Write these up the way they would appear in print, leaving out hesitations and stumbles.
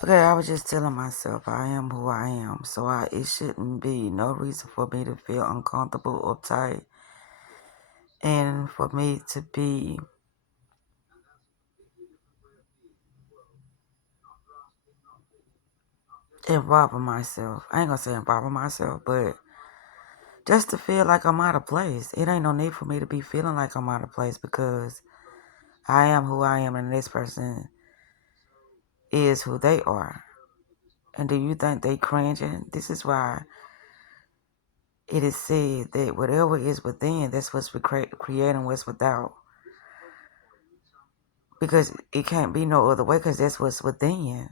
Okay, I was just telling myself I am who I am, so it shouldn't be no reason for me to feel uncomfortable, uptight, and for me to be involving myself. I ain't gonna say involving myself, but just to feel like I'm out of place. It ain't no need for me to be feeling like I'm out of place because I am who I am and this person is who they are. And do you think they cringing? This is why it is said that whatever is within, that's what's creating what's without. Because it can't be no other way because that's what's within.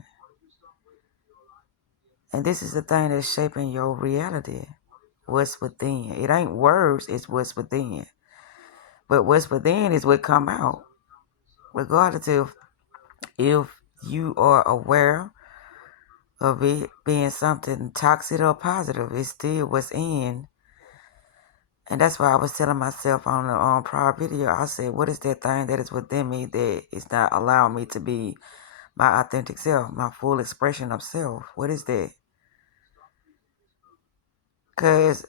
And this is the thing that's shaping your reality. What's within. It ain't words, it's what's within. But what's within is what come out. Regardless of if you are aware of it being something toxic or positive, it's still what's in. And that's why I was telling myself on the prior video, I said, what is that thing that is within me that is not allowing me to be my authentic self, my full expression of self? What is that? Because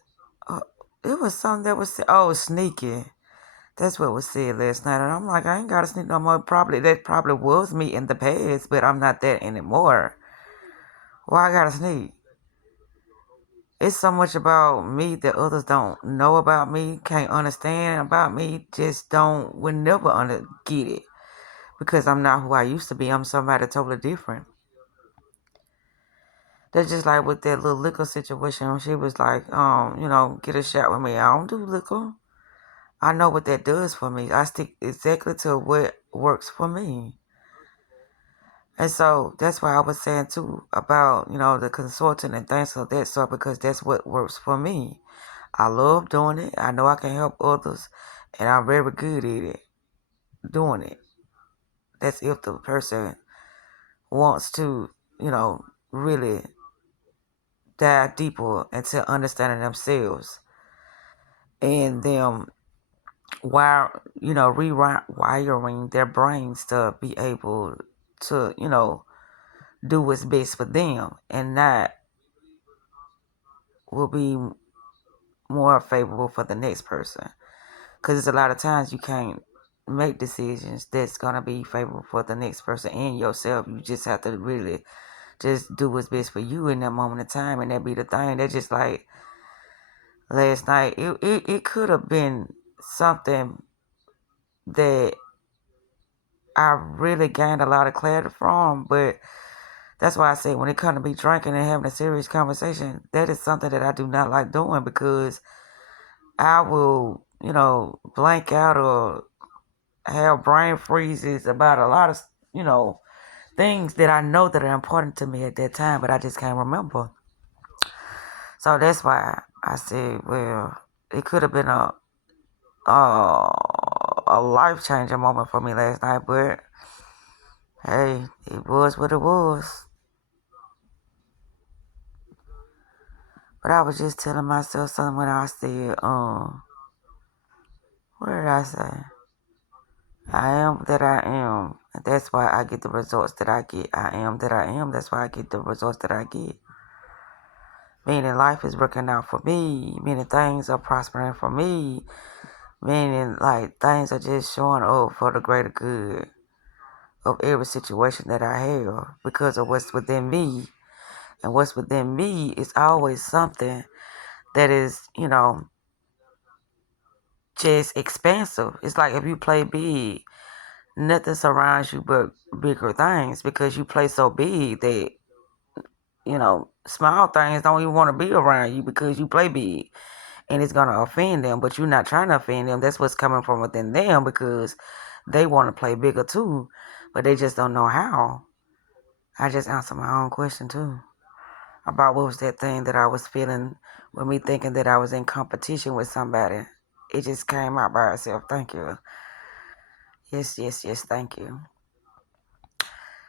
it was something that was, sneaky. That's what was said last night. And I'm like, I ain't got to sneak no more. That probably was me in the past, but I'm not that anymore. Why I got to sneak? It's so much about me that others don't know about me, can't understand about me, just would never get it. Because I'm not who I used to be. I'm somebody totally different. That's just like with that little liquor situation. She was like, get a shot with me. I don't do liquor. I know what that does for me. I stick exactly to what works for me. And so that's why I was saying too about, the consulting and things of that sort, because that's what works for me. I love doing it. I know I can help others, and I'm very good at it, doing it. That's if the person wants to, really dive deeper into understanding themselves and them rewiring their brains to be able to, do what's best for them, and that will be more favorable for the next person. Because there's a lot of times you can't make decisions that's going to be favorable for the next person and yourself. You just have to really just do what's best for you in that moment of time, and that be the thing. That's just like last night. It could have been something that I really gained a lot of clarity from, but that's why I say when it comes to be drinking and having a serious conversation, that is something that I do not like doing, because I will, blank out or have brain freezes about a lot of, things that I know that are important to me at that time, but I just can't remember. So that's why I said, well, it could have been a life changing moment for me last night, but hey, it was what it was. But I was just telling myself something when I said, what did I say? I am that I am. And that's why I get the results that I get. I am that I am. That's why I get the results that I get. Meaning life is working out for me. Meaning things are prospering for me. Meaning like things are just showing up for the greater good of every situation that I have because of what's within me. And what's within me is always something that is, just expansive. It's like if you play big, nothing surrounds you but bigger things, because you play so big that, small things don't even want to be around you because you play big, and it's going to offend them, but you're not trying to offend them. That's what's coming from within them, because they want to play bigger too, but they just don't know how. I just answered my own question too about what was that thing that I was feeling with me thinking that I was in competition with somebody. It just came out by itself. Thank you. Yes, yes, yes, thank you.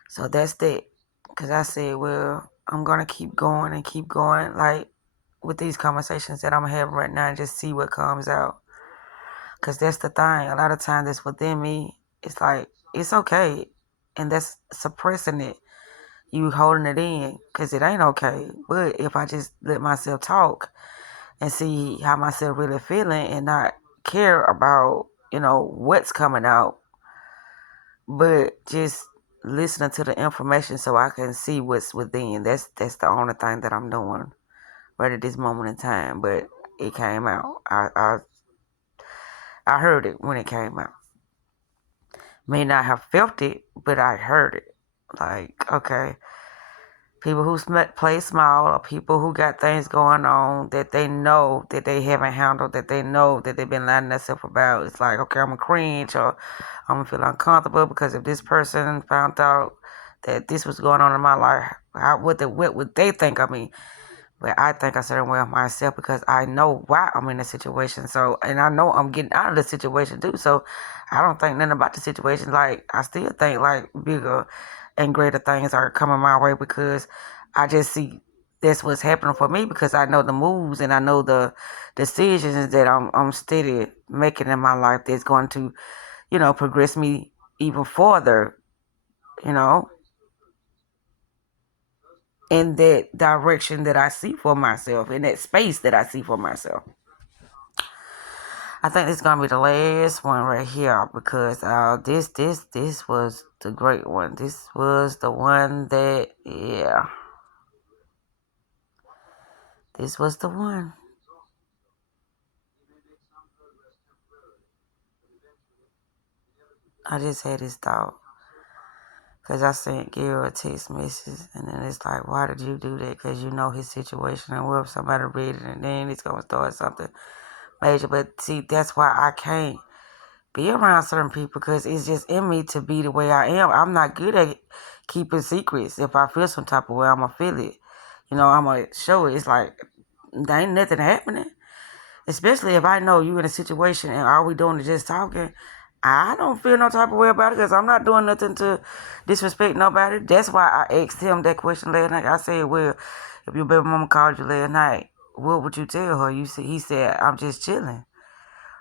So that's that. Because I said, well, I'm going to keep going and keep going, like, with these conversations that I'm having right now, and just see what comes out. Because that's the thing. A lot of times it's within me. It's like, it's okay. And that's suppressing it. you holding it in because it ain't okay. But if I just let myself talk and see how myself really feeling and not care about, what's coming out, but just listening to the information so I can see what's within. That's the only thing that I'm doing right at this moment in time. But it came out. I heard it when it came out. May not have felt it, but I heard it. Like, okay, people who play small or people who got things going on that they know that they haven't handled, that they know that they've been lying themselves about. It's like, okay, I'm going to cringe or I'm going to feel uncomfortable because if this person found out that this was going on in my life, what would they think of me? But I think a certain way of myself because I know why I'm in the situation. So, and I know I'm getting out of the situation too. So, I don't think nothing about the situation. Like, I still think like bigger and greater things are coming my way because I just see that's what's happening for me because I know the moves and I know the decisions that I'm steady making in my life that's going to, progress me even further, you know, in that direction that I see for myself, in that space that I see for myself. I think this is gonna be the last one right here because this was the great one. This was the one that this was the one. I just had this thought because I sent Gary a text message and then it's like, why did you do that? Because you know his situation and what if somebody read it and then it's gonna start something major. But see, that's why I can't be around certain people because it's just in me to be the way I am. I'm not good at keeping secrets. If I feel some type of way, I'm going to feel it. I'm going to show it. It's like, there ain't nothing happening. Especially if I know you in a situation and all we doing is just talking. I don't feel no type of way about it because I'm not doing nothing to disrespect nobody. That's why I asked him that question last night. I said, well, if your baby mama called you last night, what would you tell her? He said, I'm just chilling.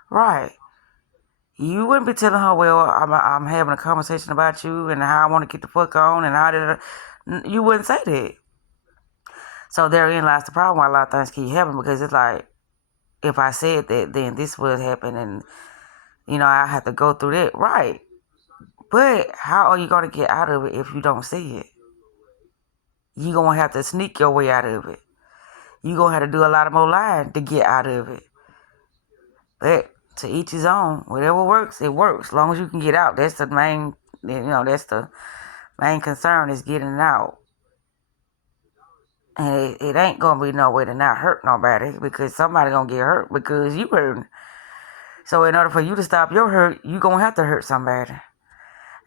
Right. You wouldn't be telling her, well, I'm having a conversation about you and how I want to get the fuck on and how did you wouldn't say that. So therein lies the problem why a lot of things keep happening because it's like, if I said that, then this would happen and, I have to go through that. Right. But how are you going to get out of it if you don't see it? You're going to have to sneak your way out of it. You're going to have to do a lot of more lying to get out of it. But to each his own. Whatever works, it works. As long as you can get out. That's the main, that's the main concern is getting it out. And it ain't going to be no way to not hurt nobody because somebody going to get hurt because you hurting. So in order for you to stop your hurt, you going to have to hurt somebody.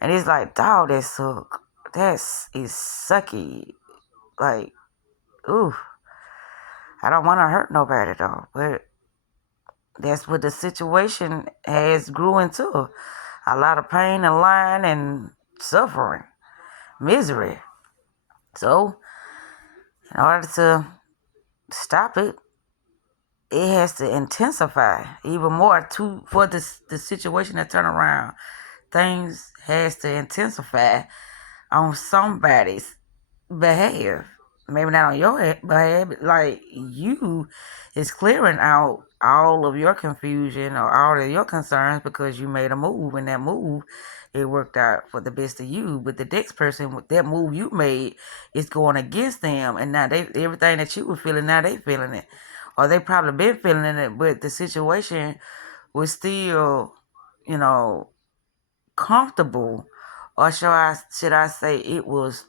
And it's like, dog, that suck. Is sucky. Like, ooh. I don't want to hurt nobody though. But that's what the situation has grew into. A lot of pain and lying and suffering. Misery. So, in order to stop it, it has to intensify even more for the situation to turn around. Things has to intensify on somebody's behalf. Maybe not on your behalf, but like you is clearing out all of your confusion or all of your concerns because you made a move and that move it worked out for the best of you. But the next person with that move you made is going against them and now they everything that you were feeling now they feeling it. Or they probably been feeling it, but the situation was still, you know, comfortable. Or should I say it was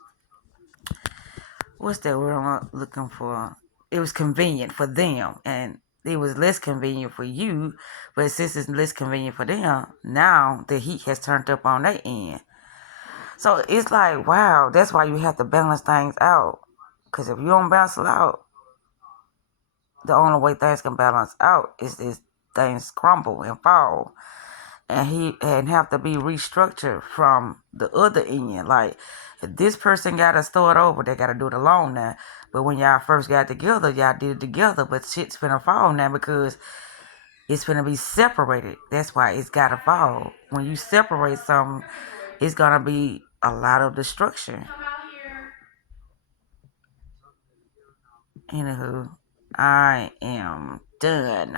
what's that word I'm looking for? It was convenient for them and it was less convenient for you, but since it's less convenient for them, now the heat has turned up on their end. So it's like, wow, that's why you have to balance things out. Because if you don't balance it out, the only way things can balance out is things crumble and fall. And have to be restructured from the other end. Like, if this person got to start over, they got to do it alone now. But when y'all first got together, y'all did it together. But shit's finna fall now because it's finna be separated. That's why it's got to fall. When you separate something, it's gonna be a lot of destruction. Anywho, I am done.